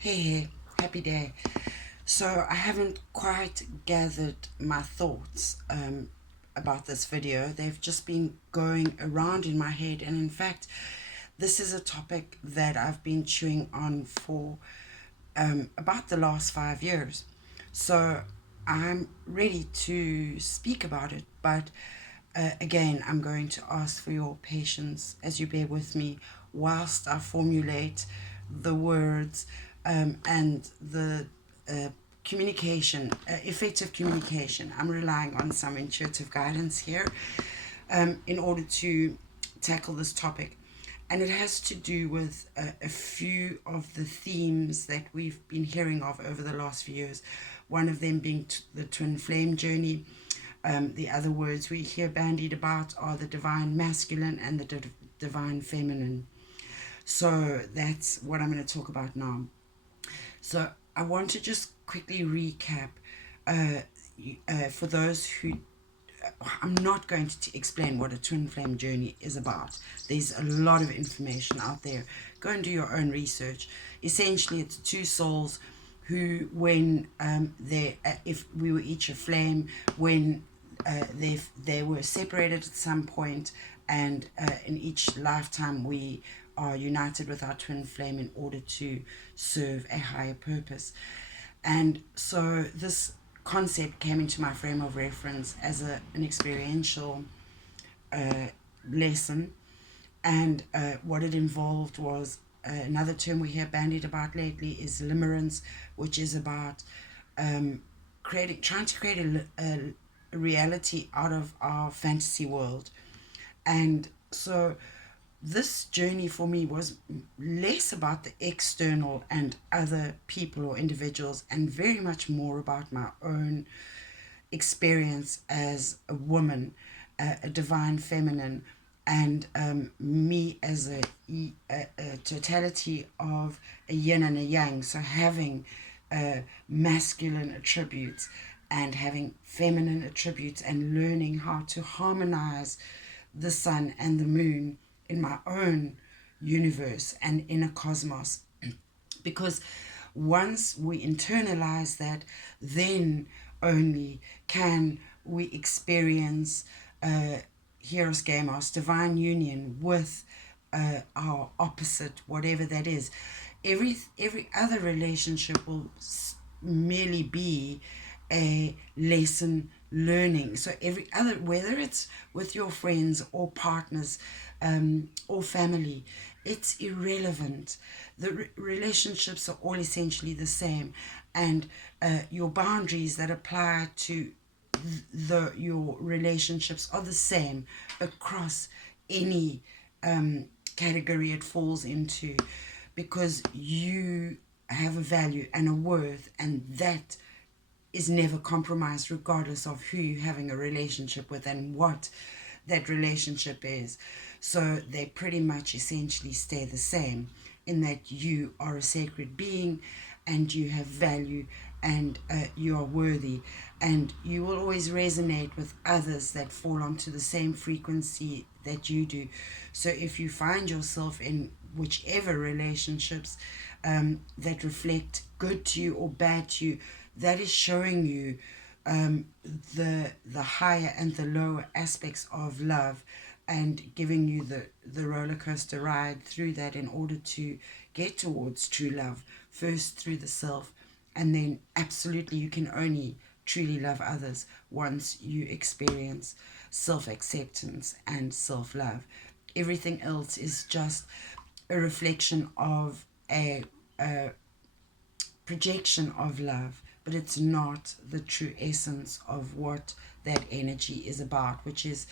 Hey, happy day. So, I haven't quite gathered my thoughts about this video. They've just been going around in my head, and in fact, this is a topic that I've been chewing on for about the last 5 years. So, I'm ready to speak about it, but again, I'm going to ask for your patience as you bear with me whilst I formulate the words and the uh, communication, effective communication. I'm relying on some intuitive guidance here in order to tackle this topic. And it has to do with a few of the themes that we've been hearing of over the last few years. One of them being the twin flame journey. The other words we hear bandied about are the divine masculine and the divine feminine. So that's what I'm going to talk about now. So I want to just quickly recap uh, for those who I'm not going to explain what a twin flame journey is about. There's a lot of information out there. Go and do your own research. Essentially, it's two souls who, when if we were each a flame, when they were separated at some point, and in each lifetime we are united with our twin flame in order to serve a higher purpose. And so this concept came into my frame of reference as an experiential uh, lesson. And what it involved was another term we hear bandied about lately is limerence, which is about trying to create a reality out of our fantasy world. And so this journey for me was less about the external and other people or individuals, and very much more about my own experience as a woman, a divine feminine, and me as a totality of a yin and a yang. So having masculine attributes and having feminine attributes, and learning how to harmonize the sun and the moon in my own universe and inner cosmos. Because once we internalize that, then only can we experience Hieros Gamos, divine union with our opposite, whatever that is. Every other relationship will merely be a lesson learning. So every other, whether it's with your friends or partners or family, it's irrelevant. The relationships are all essentially the same, and your boundaries that apply to your relationships are the same across any category it falls into, because you have a value and a worth, and that is never compromised regardless of who you're having a relationship with and what that relationship is. So they pretty much essentially stay the same, in that you are a sacred being and you have value, and you are worthy, and you will always resonate with others that fall onto the same frequency that you do. So if you find yourself in whichever relationships that reflect good to you or bad to you, that is showing you the higher and the lower aspects of love, and giving you the roller coaster ride through that in order to get towards true love, first through the self, and then absolutely you can only truly love others once you experience self-acceptance and self-love. Everything else is just a reflection of a projection of love, but it's not the true essence of what that energy is about, which is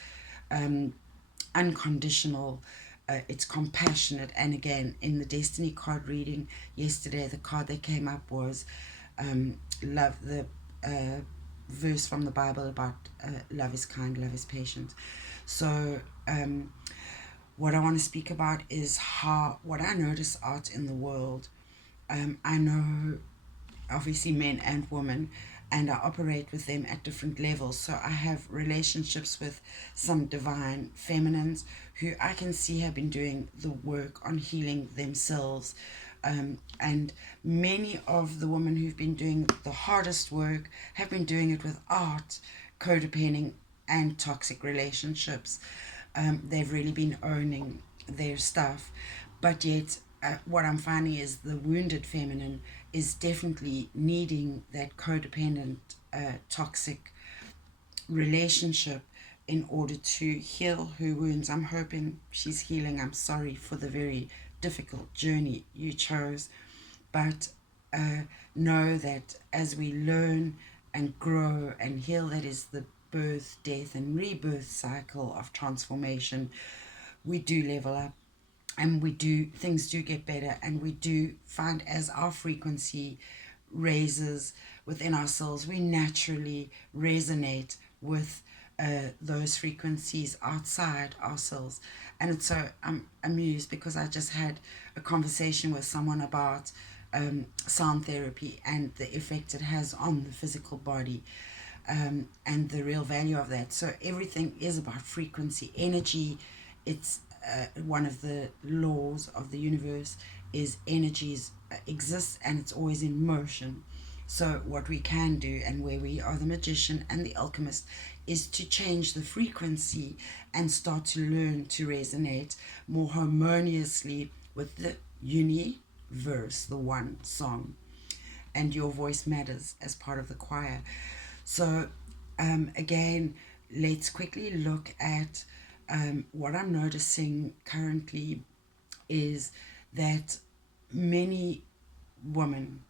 unconditional. It's compassionate. And again, in the Destiny card reading yesterday, the card that came up was love, the verse from the Bible about love is kind, love is patient. So, what I want to speak about is how what I notice out in the world. I know obviously men and women, and I operate with them at different levels. So I have relationships with some divine feminines who I can see have been doing the work on healing themselves And many of the women who've been doing the hardest work have been doing it with art, codependent, and toxic relationships. They've really been owning their stuff. But yet, what I'm finding is the wounded feminine is definitely needing that codependent, toxic relationship in order to heal her wounds. I'm hoping she's healing. I'm sorry for the very difficult journey you chose, but know that as we learn and grow and heal, that is the birth, death, and rebirth cycle of transformation, we do level up, and things do get better, and we do find as our frequency raises within ourselves, we naturally resonate with those frequencies outside ourselves. And it's so I'm amused because I just had a conversation with someone about sound therapy and the effect it has on the physical body, and the real value of that. So everything is about frequency, energy. It's one of the laws of the universe is energies exists, and it's always in motion. So what we can do, and where we are the magician and the alchemist, is to change the frequency and start to learn to resonate more harmoniously with the universe, the one song. And your voice matters as part of the choir. So again, let's quickly look at what I'm noticing currently is that many women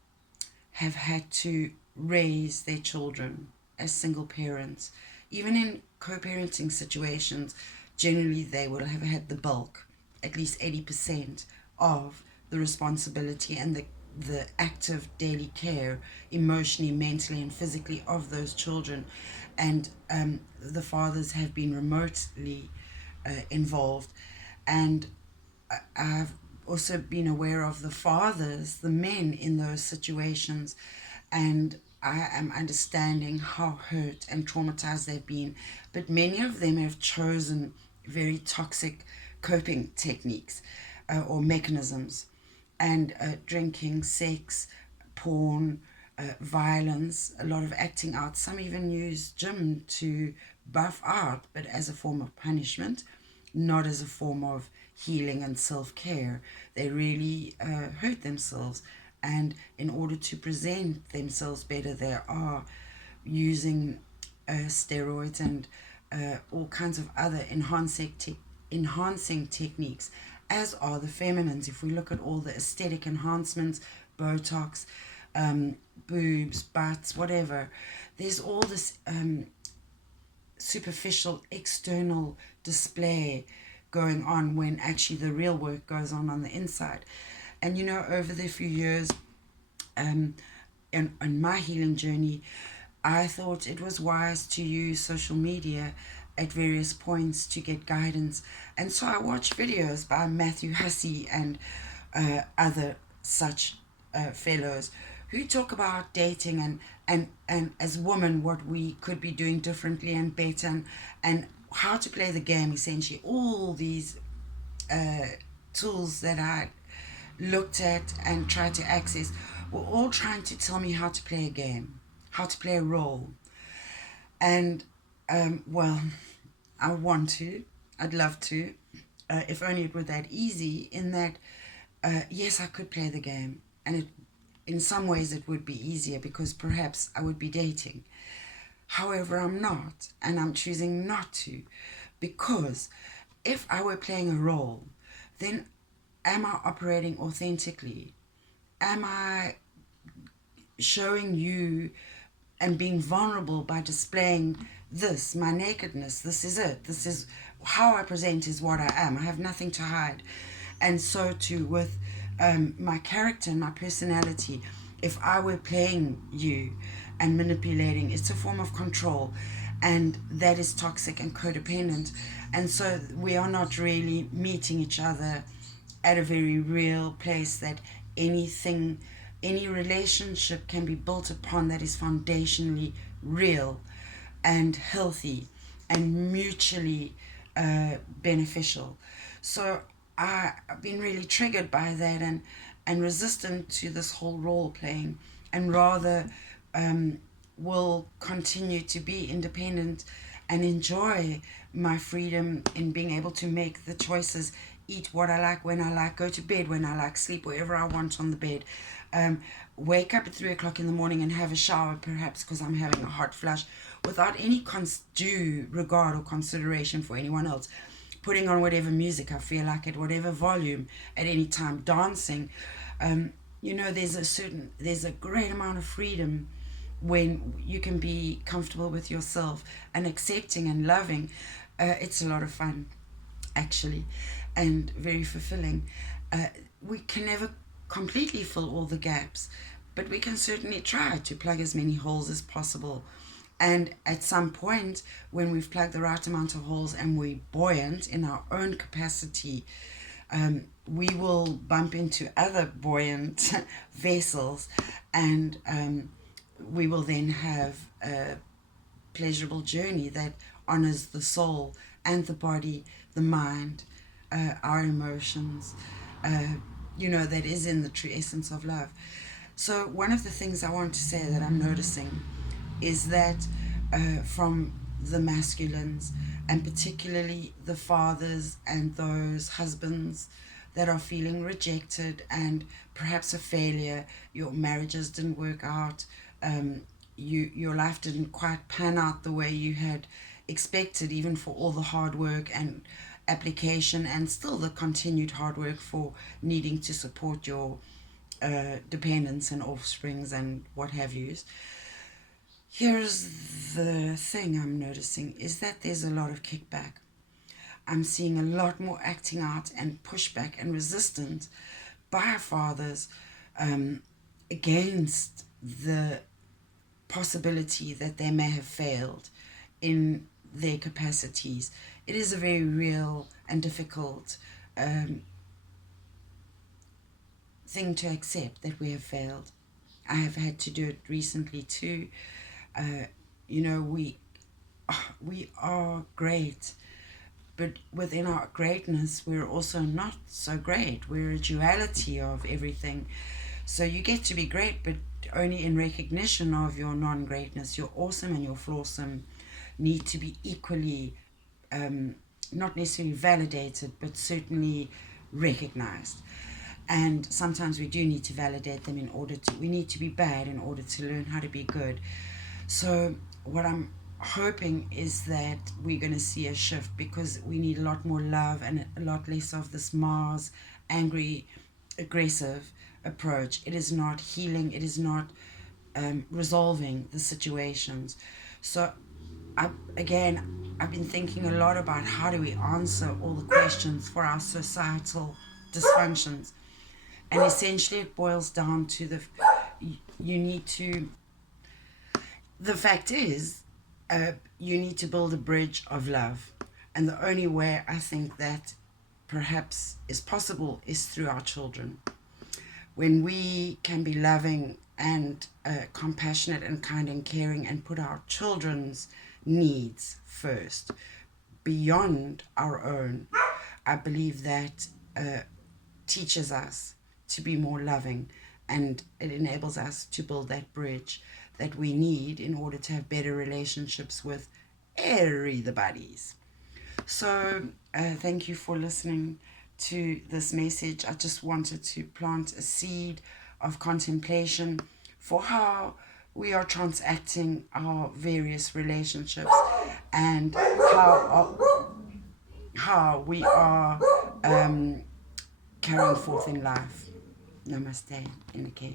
have had to raise their children as single parents. Even in co-parenting situations, generally they will have had the bulk, at least 80% of the responsibility and the active daily care, emotionally, mentally, and physically, of those children. And the fathers have been remotely involved. And I've also been aware of the fathers, the men in those situations, and I am understanding how hurt and traumatized they've been. But many of them have chosen very toxic coping techniques or mechanisms, and drinking, sex, porn, violence, a lot of acting out. Some even use gym to buff out, but as a form of punishment, not as a form of healing and self-care. They really hurt themselves, and in order to present themselves better, they are using steroids and all kinds of other enhancing techniques, as are the feminines. If we look at all the aesthetic enhancements, Botox, boobs, butts, whatever, there's all this superficial external display going on, when actually the real work goes on the inside. And over the few years in my healing journey, I thought it was wise to use social media at various points to get guidance. And so I watched videos by Matthew Hussey and other such fellows who talk about dating and as women what we could be doing differently and better, and how to play the game, essentially. All these tools that I looked at and tried to access were all trying to tell me how to play a game, how to play a role. And well, I want to, I'd love to, if only it were that easy, in that yes, I could play the game, and in some ways it would be easier because perhaps I would be dating. However, I'm not, and I'm choosing not to, because if I were playing a role, then am I operating authentically? Am I showing you and being vulnerable by displaying this, my nakedness? This is it. This is how I present, is what I am. I have nothing to hide. And so too with my character and my personality. If I were playing you and manipulating, it's a form of control, and that is toxic and codependent. And so we are not really meeting each other at a very real place that any relationship can be built upon, that is foundationally real and healthy and mutually beneficial. So I've been really triggered by that, and resistant to this whole role playing, and rather will continue to be independent and enjoy my freedom in being able to make the choices, eat what I like, when I like, go to bed when I like, sleep wherever I want on the bed, wake up at 3 o'clock in the morning and have a shower perhaps because I'm having a hot flush, without any due regard or consideration for anyone else, putting on whatever music I feel like at whatever volume at any time, dancing. There's a great amount of freedom when you can be comfortable with yourself and accepting and loving. It's a lot of fun, actually, and very fulfilling. We can never completely fill all the gaps, but we can certainly try to plug as many holes as possible. And at some point, when we've plugged the right amount of holes and we're buoyant in our own capacity, we will bump into other buoyant vessels, and we will then have a pleasurable journey that honors the soul and the body, the mind, our emotions, that is in the true essence of love. So one of the things I want to say that I'm noticing is that from the masculines, and particularly the fathers and those husbands that are feeling rejected and perhaps a failure, your marriages didn't work out, your life didn't quite pan out the way you had expected, even for all the hard work and application and still the continued hard work for needing to support your dependents and offsprings and what have yous. Here's the thing I'm noticing is that there's a lot of kickback. I'm seeing a lot more acting out and pushback and resistance by our fathers against the possibility that they may have failed in their capacities. It is a very real and difficult thing to accept that we have failed. I have had to do it recently too. We are great, but within our greatness, we're also not so great. We're a duality of everything. So you get to be great, but only in recognition of your non-greatness. Your awesome and your flawsome need to be equally, not necessarily validated, but certainly recognized. And sometimes we do need to validate them we need to be bad in order to learn how to be good. So what I'm hoping is that we're going to see a shift, because we need a lot more love and a lot less of this Mars, angry, aggressive approach. It is not healing. It is not resolving the situations. So I've been thinking a lot about how do we answer all the questions for our societal dysfunctions. And essentially it boils down to the fact is, you need to build a bridge of love. And the only way I think that perhaps is possible is through our children. When we can be loving and compassionate and kind and caring and put our children's needs first, beyond our own, I believe that teaches us to be more loving, and it enables us to build that bridge that we need in order to have better relationships with everybody's. So thank you for listening to this message. I just wanted to plant a seed of contemplation for how we are transacting our various relationships, and how we are carrying forth in life. Namaste in the cave.